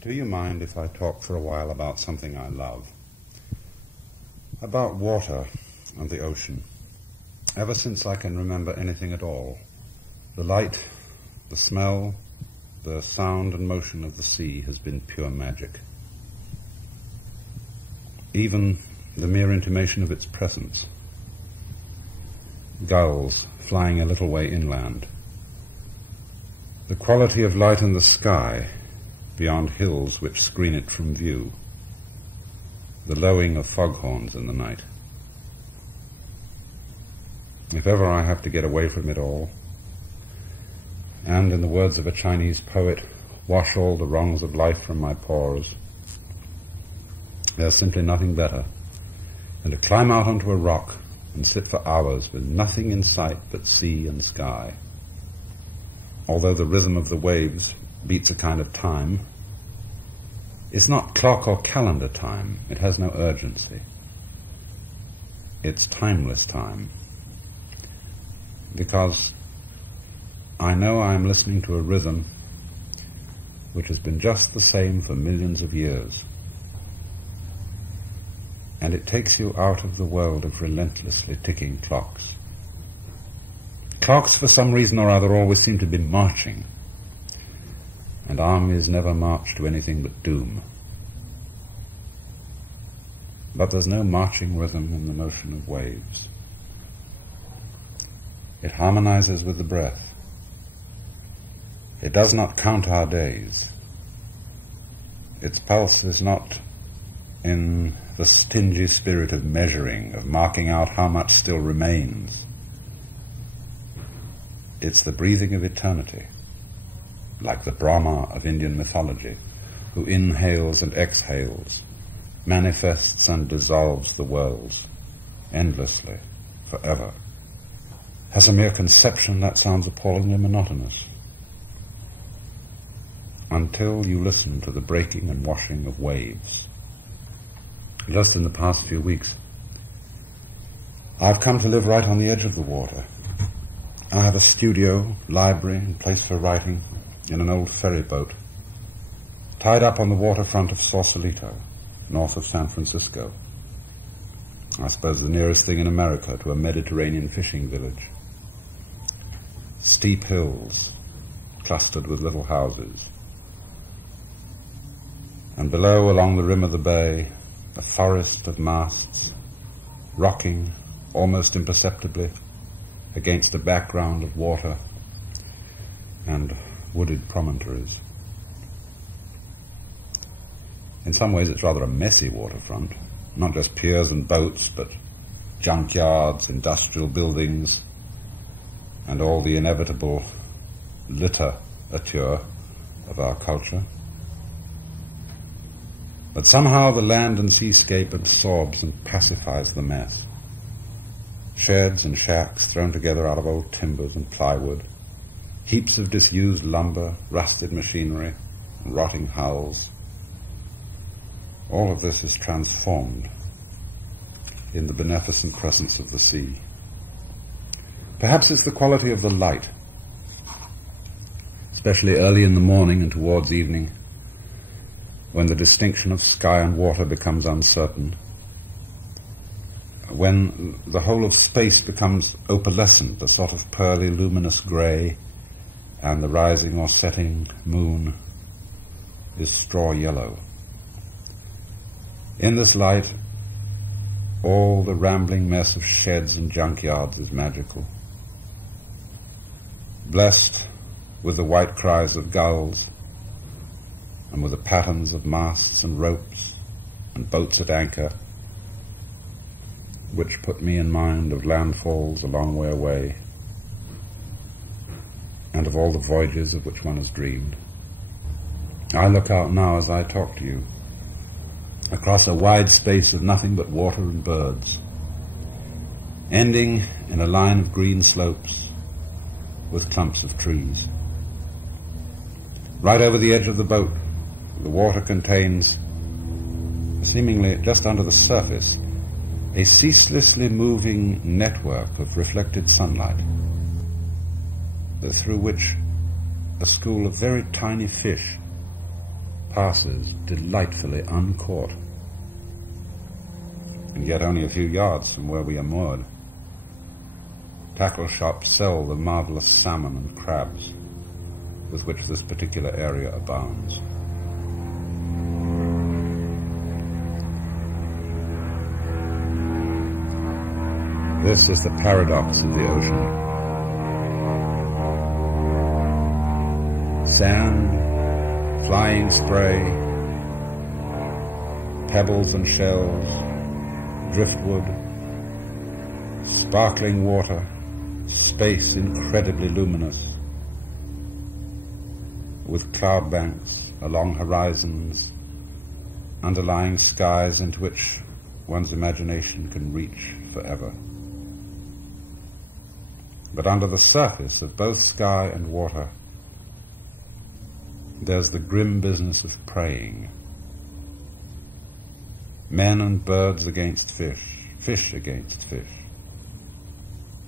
Do you mind if I talk for a while about something I love? About water and the ocean. Ever since I can remember anything at all, the light, the smell, the sound and motion of the sea has been pure magic. Even the mere intimation of its presence. Gulls flying a little way inland. The quality of light in the sky beyond hills which screen it from view. The lowing of foghorns in the night. If ever I have to get away from it all, and, in the words of a Chinese poet, wash all the wrongs of life from my pores, there's simply nothing better than to climb out onto a rock and sit for hours with nothing in sight but sea and sky. Although the rhythm of the waves beats a kind of time, it's not clock or calendar time. It has no urgency. It's timeless time. Because I know I'm listening to a rhythm which has been just the same for millions of years. And it takes you out of the world of relentlessly ticking clocks. Clocks, for some reason or other, always seem to be marching, and armies never march to anything but doom. But there's no marching rhythm in the motion of waves. It harmonizes with the breath. It does not count our days. Its pulse is not in the stingy spirit of measuring, of marking out how much still remains. It's the breathing of eternity, like the Brahma of Indian mythology, who inhales and exhales, manifests and dissolves the worlds, endlessly, forever. As a mere conception, that sounds appallingly monotonous, until you listen to the breaking and washing of waves. Just in the past few weeks, I've come to live right on the edge of the water. I have a studio, library, and place for writing in an old ferry boat, tied up on the waterfront of Sausalito, north of San Francisco. I suppose the nearest thing in America to a Mediterranean fishing village. Steep hills, clustered with little houses. And below, along the rim of the bay, a forest of masts, rocking almost imperceptibly against a background of water and wooded promontories. In some ways it's rather a messy waterfront, not just piers and boats, but junkyards, industrial buildings, and all the inevitable literature of our culture. But somehow the land and seascape absorbs and pacifies the mess. Sheds and shacks thrown together out of old timbers and plywood, heaps of disused lumber, rusted machinery, and rotting hulls. All of this is transformed in the beneficent presence of the sea. Perhaps it's the quality of the light, especially early in the morning and towards evening, when the distinction of sky and water becomes uncertain, when the whole of space becomes opalescent, a sort of pearly luminous grey, and the rising or setting moon is straw yellow. In this light, all the rambling mess of sheds and junkyards is magical. Blessed with the white cries of gulls, and with the patterns of masts and ropes and boats at anchor, which put me in mind of landfalls a long way away, and of all the voyages of which one has dreamed. I look out now as I talk to you, across a wide space of nothing but water and birds, ending in a line of green slopes with clumps of trees. Right over the edge of the boat, the water contains, seemingly just under the surface, a ceaselessly moving network of reflected sunlight, through which a school of very tiny fish passes delightfully uncaught, and yet only a few yards from where we are moored. Tackle shops sell the marvelous salmon and crabs with which this particular area abounds. This is the paradox of the ocean. Sand, flying spray, pebbles and shells, driftwood, sparkling water, space incredibly luminous, with cloud banks along horizons, underlying skies into which one's imagination can reach forever. But under the surface of both sky and water, there's the grim business of preying. Men and birds against fish, fish against fish.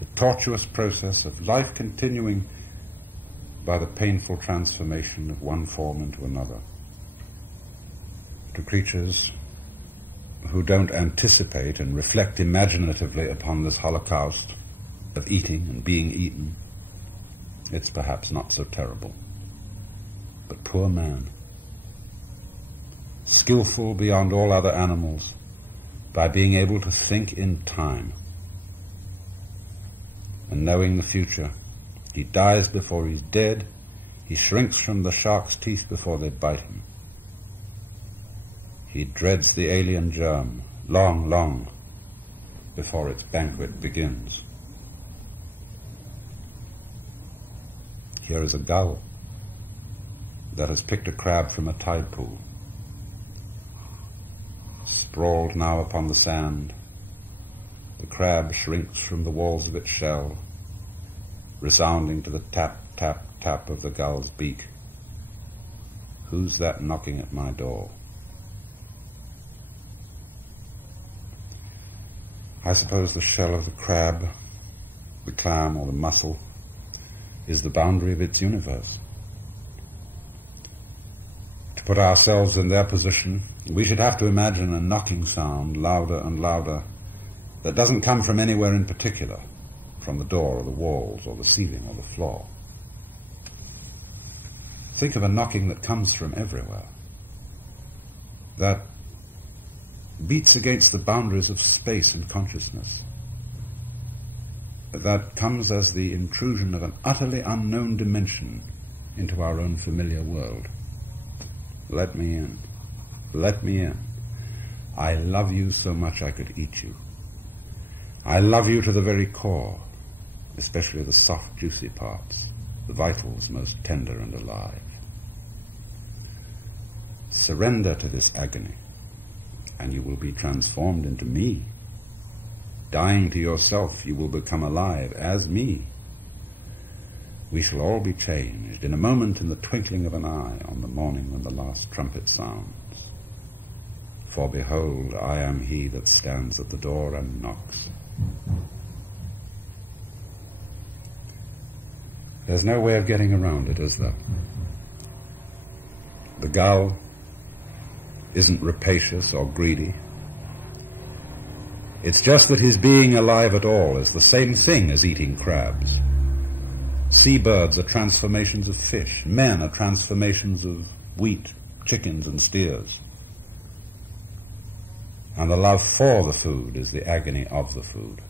The tortuous process of life continuing by the painful transformation of one form into another. To creatures who don't anticipate and reflect imaginatively upon this holocaust of eating and being eaten, it's perhaps not so terrible. But poor man, skillful beyond all other animals by being able to think in time and knowing the future, he dies before he's dead, he shrinks from the shark's teeth before they bite him. He dreads the alien germ long, long before its banquet begins. Here is a gull that has picked a crab from a tide pool, sprawled now upon the sand. The crab shrinks from the walls of its shell, resounding to the tap, tap, tap of the gull's beak. Who's that knocking at my door? I suppose the shell of the crab, the clam or the mussel, is the boundary of its universe. To put ourselves in their position, we should have to imagine a knocking sound, louder and louder, that doesn't come from anywhere in particular, from the door or the walls or the ceiling or the floor. Think of a knocking that comes from everywhere, that beats against the boundaries of space and consciousness, that comes as the intrusion of an utterly unknown dimension into our own familiar world. Let me in. Let me in. I love you so much I could eat you. I love you to the very core, especially the soft, juicy parts, the vitals most tender and alive. Surrender to this agony, and you will be transformed into me. Dying to yourself, you will become alive as me. We shall all be changed in a moment, in the twinkling of an eye, on the morning when the last trumpet sounds. For behold, I am he that stands at the door and knocks. There's no way of getting around it, is there? The gull isn't rapacious or greedy. It's just that his being alive at all is the same thing as eating crabs. Seabirds are transformations of fish. Men are transformations of wheat, chickens and steers. And the love for the food is the agony of the food.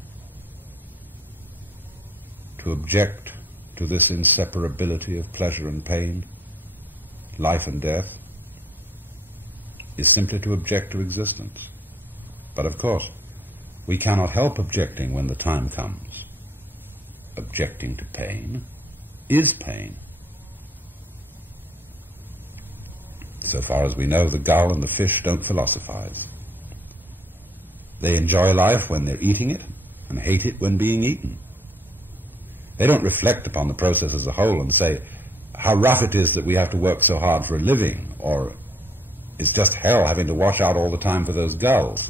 To object to this inseparability of pleasure and pain, life and death, is simply to object to existence. But of course, we cannot help objecting when the time comes. Objecting to pain is pain. So far as we know, the gull and the fish don't philosophize. They enjoy life when they're eating it and hate it when being eaten. They don't reflect upon the process as a whole and say how rough it is that we have to work so hard for a living, or it's just hell having to watch out all the time for those gulls.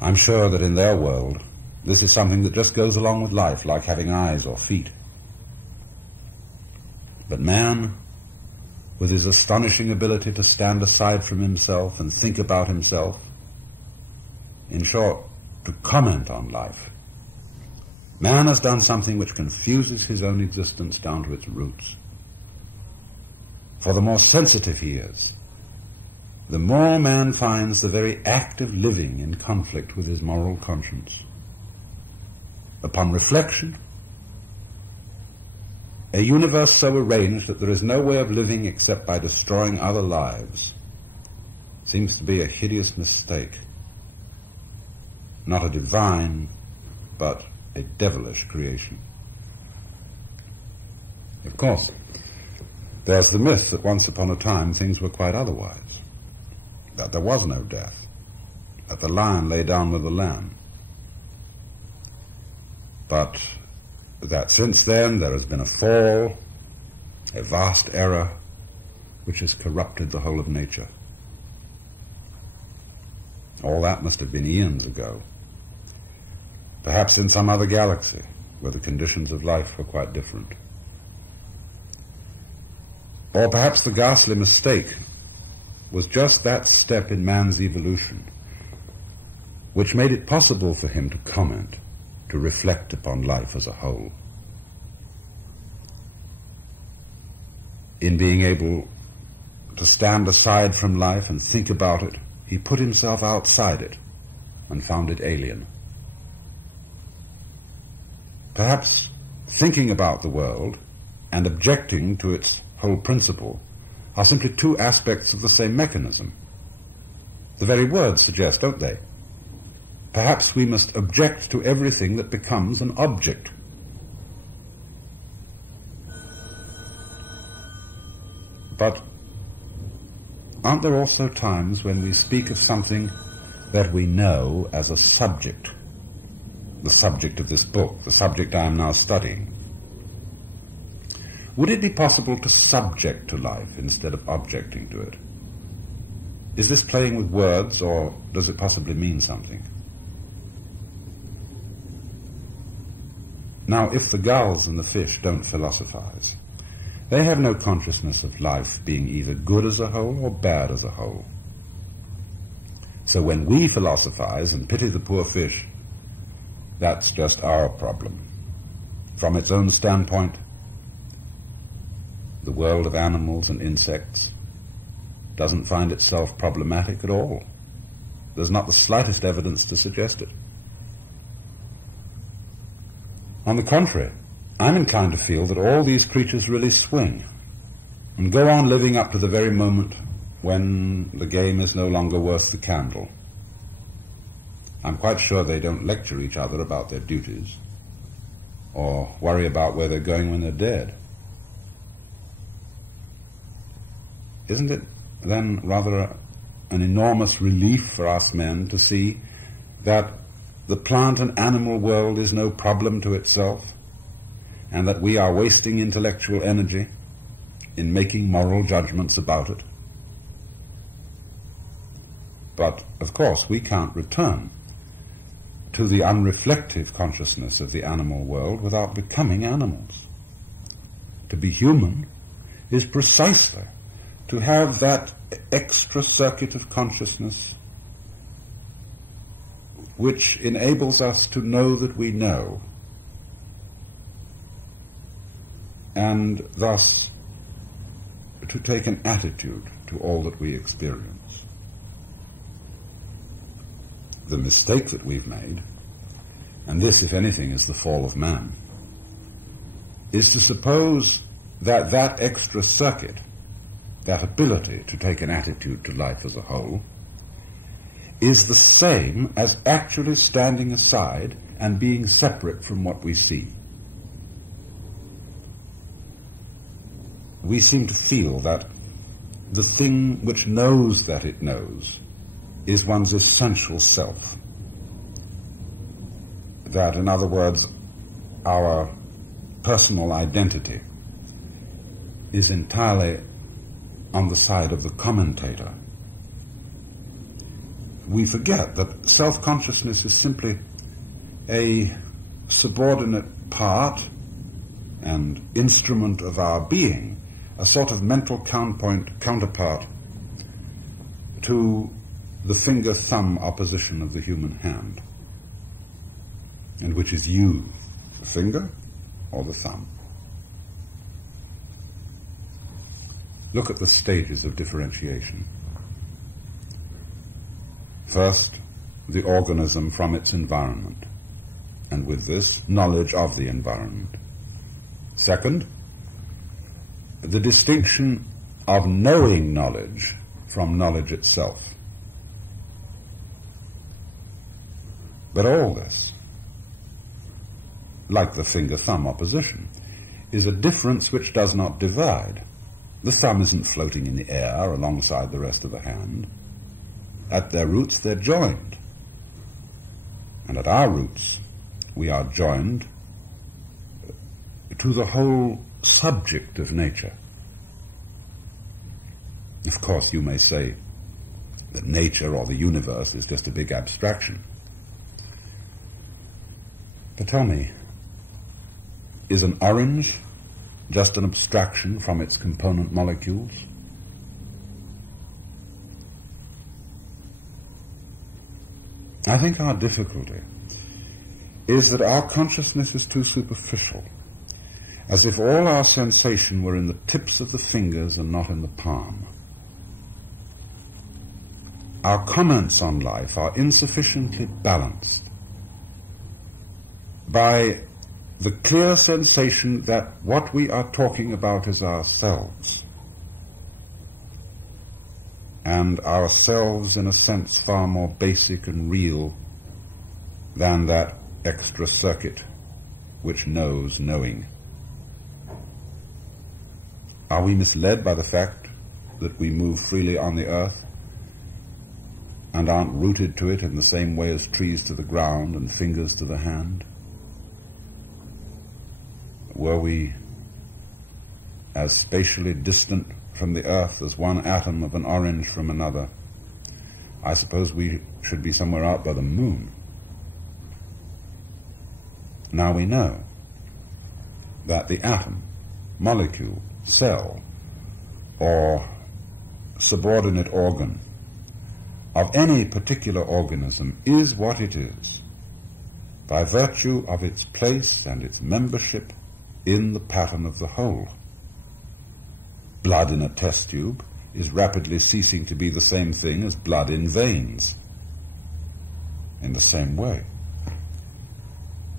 I'm sure that in their world, this is something that just goes along with life, like having eyes or feet. But man, with his astonishing ability to stand aside from himself and think about himself. In short, to comment on life. Man has done something which confuses his own existence down to its roots. For the more sensitive he is, the more man finds the very act of living in conflict with his moral conscience. Upon reflection, a universe so arranged that there is no way of living except by destroying other lives seems to be a hideous mistake. Not a divine, but a devilish creation. Of course, there's the myth that once upon a time things were quite otherwise, that there was no death, that the lion lay down with the lamb, but that since then there has been a fall, a vast error, which has corrupted the whole of nature. All that must have been eons ago, perhaps in some other galaxy where the conditions of life were quite different. Or perhaps the ghastly mistake was just that step in man's evolution which made it possible for him to comment, to reflect upon life as a whole. In being able to stand aside from life and think about it, he put himself outside it and found it alien. Perhaps thinking about the world and objecting to its whole principle are simply two aspects of the same mechanism. The very words suggest, don't they? Perhaps we must object to everything that becomes an object. But aren't there also times when we speak of something that we know as a subject? The subject of this book, the subject I am now studying. Would it be possible to subject to life instead of objecting to it? Is this playing with words, or does it possibly mean something? Now, if the gulls and the fish don't philosophize, they have no consciousness of life being either good as a whole or bad as a whole. So when we philosophize and pity the poor fish, that's just our problem. From its own standpoint, the world of animals and insects doesn't find itself problematic at all. There's not the slightest evidence to suggest it. On the contrary, I'm inclined to feel that all these creatures really swing and go on living up to the very moment when the game is no longer worth the candle. I'm quite sure they don't lecture each other about their duties or worry about where they're going when they're dead. Isn't it then rather an enormous relief for us men to see that the plant and animal world is no problem to itself, and that we are wasting intellectual energy in making moral judgments about it? But, of course, we can't return to the unreflective consciousness of the animal world without becoming animals. To be human is precisely to have that extra circuit of consciousness which enables us to know that we know, and thus to take an attitude to all that we experience. The mistake that we've made, and this, if anything, is the fall of man, is to suppose that that extra circuit, that ability to take an attitude to life as a whole, is the same as actually standing aside and being separate from what we see. We seem to feel that the thing which knows that it knows is one's essential self. That, in other words, our personal identity is entirely on the side of the commentator. We forget that self-consciousness is simply a subordinate part and instrument of our being, a sort of mental counterpart to the finger-thumb opposition of the human hand. And which is you, the finger or the thumb? Look at the stages of differentiation. First, the organism from its environment, and with this, knowledge of the environment. Second, the distinction of knowing knowledge from knowledge itself. But all this, like the finger-thumb opposition, is a difference which does not divide. The thumb isn't floating in the air alongside the rest of the hand. At their roots, they're joined. And at our roots, we are joined to the whole subject of nature. Of course, you may say that nature or the universe is just a big abstraction. But tell me, is an orange just an abstraction from its component molecules? I think our difficulty is that our consciousness is too superficial, as if all our sensation were in the tips of the fingers and not in the palm. Our comments on life are insufficiently balanced by the clear sensation that what we are talking about is ourselves, and ourselves in a sense far more basic and real than that extra circuit which knows knowing. Are we misled by the fact that we move freely on the earth and aren't rooted to it in the same way as trees to the ground and fingers to the hand? Were we as spatially distant from the earth as one atom of an orange from another, I suppose we should be somewhere out by the moon. Now we know that the atom, molecule, cell, or subordinate organ of any particular organism is what it is by virtue of its place and its membership in the pattern of the whole. Blood in a test tube is rapidly ceasing to be the same thing as blood in veins. In the same way,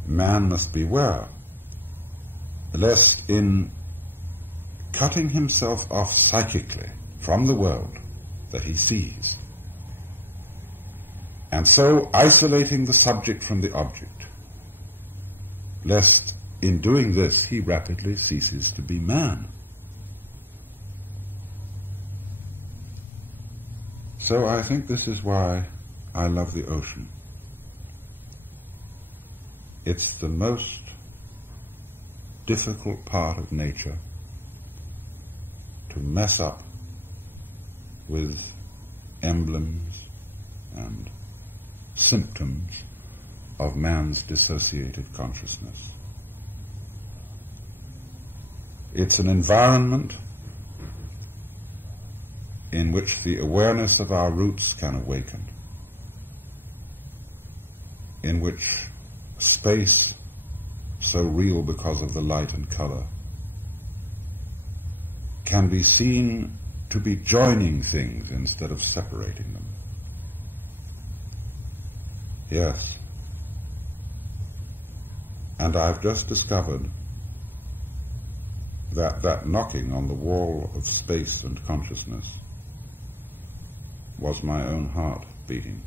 man must beware lest in cutting himself off psychically from the world that he sees, and so isolating the subject from the object, lest in doing this he rapidly ceases to be man. So I think this is why I love the ocean. It's the most difficult part of nature to mess up with emblems and symptoms of man's dissociated consciousness. It's an environment in which the awareness of our roots can awaken, in which space, so real because of the light and color, can be seen to be joining things instead of separating them. Yes, and I've just discovered that knocking on the wall of space and consciousness was my own heart beating.